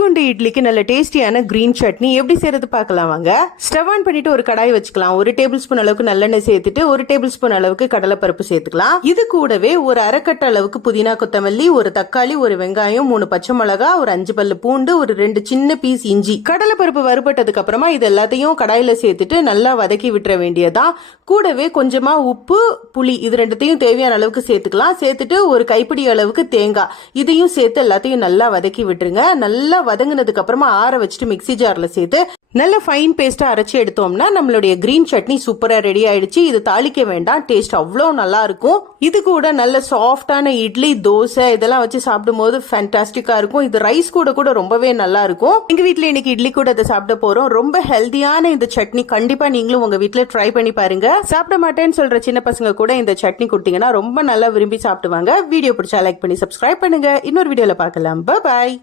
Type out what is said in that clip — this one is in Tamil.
குண்டு இட்லிக்கு நல்ல டேஸ்டியான கிரீன் சட்னி எப்படி செய்யறது பார்க்கலாம் வாங்க. ஸ்டவ் ஆன் பண்ணிட்டு ஒரு கடாய் வச்சுக்கலாம். 1 டேபிள் ஸ்பூன் அளவுக்கு நல்லெண்ணெய் சேர்த்துட்டு 1 டேபிள் ஸ்பூன் அளவுக்கு கடலைப்பருப்பு சேர்த்துக்கலாம். இது கூடவே ஒரு அரைக்கட்ட அளவுக்கு புதினா கொத்தமல்லி, ஒரு தக்காளி, ஒரு வெங்காயம், 3 பச்சை மிளகா, ஒரு 5 பல்லு பூண்டு, ஒரு 2 சின்ன பீஸ் இஞ்சி. கடலைப்பருப்பு வறுபட்டதுக்கு அப்புறமா இது எல்லாத்தையும் கடாயில சேர்த்துட்டு நல்லா வதக்கி விட்டுற வேண்டியதான். கூடவே கொஞ்சமா உப்பு, புளி இது ரெண்டுத்தையும் தேவையான அளவுக்கு சேர்த்துக்கலாம். சேர்த்துட்டு ஒரு கைப்பிடி அளவுக்கு தேங்காய் இதையும் சேர்த்து எல்லாத்தையும் நல்லா வதக்கி விட்டுருங்க. நல்லா வதங்கினதுக்கு அப்புறமா ஆற வச்சுட்டு மிக்ஸி ஜார்ல சேர்த்து நல்ல ஃபைன் பேஸ்டா அரைச்சி எடுத்தோம்னா நம்மளுடைய கிரீன் சட்னி சூப்பரா ரெடி ஆயிடுச்சு. இது தாளிக்க வேண்டாம், டேஸ்ட் அவ்வளோ நல்லா இருக்கும். இது கூட நல்ல சாஃப்டான இட்லி, தோசை இதெல்லாம் வச்சு சாப்பிடும் போது ஃபேண்டாஸ்டிக்கா இருக்கும். இது ரைஸ் கூட கூட ரொம்பவே நல்லா இருக்கும். எங்க வீட்டுல இன்னைக்கு இட்லி கூட அதை சாப்பிட போறோம். ரொம்ப ஹெல்தியான இந்த சட்னி கண்டிப்பா நீங்களும் உங்க வீட்டுல ட்ரை பண்ணி பாருங்க. சாப்பிட மாட்டேன்னு சொல்ற சின்ன பசங்க கூட இந்த சட்னி கொடுத்தீங்கன்னா ரொம்ப நல்லா விரும்பி சாப்பிடுவாங்க. வீடியோ பிடிச்சா லைக் பண்ணி சப்ஸ்கிரைப் பண்ணுங்க. இன்னொரு வீடியோல பார்க்கலாம். பாய்.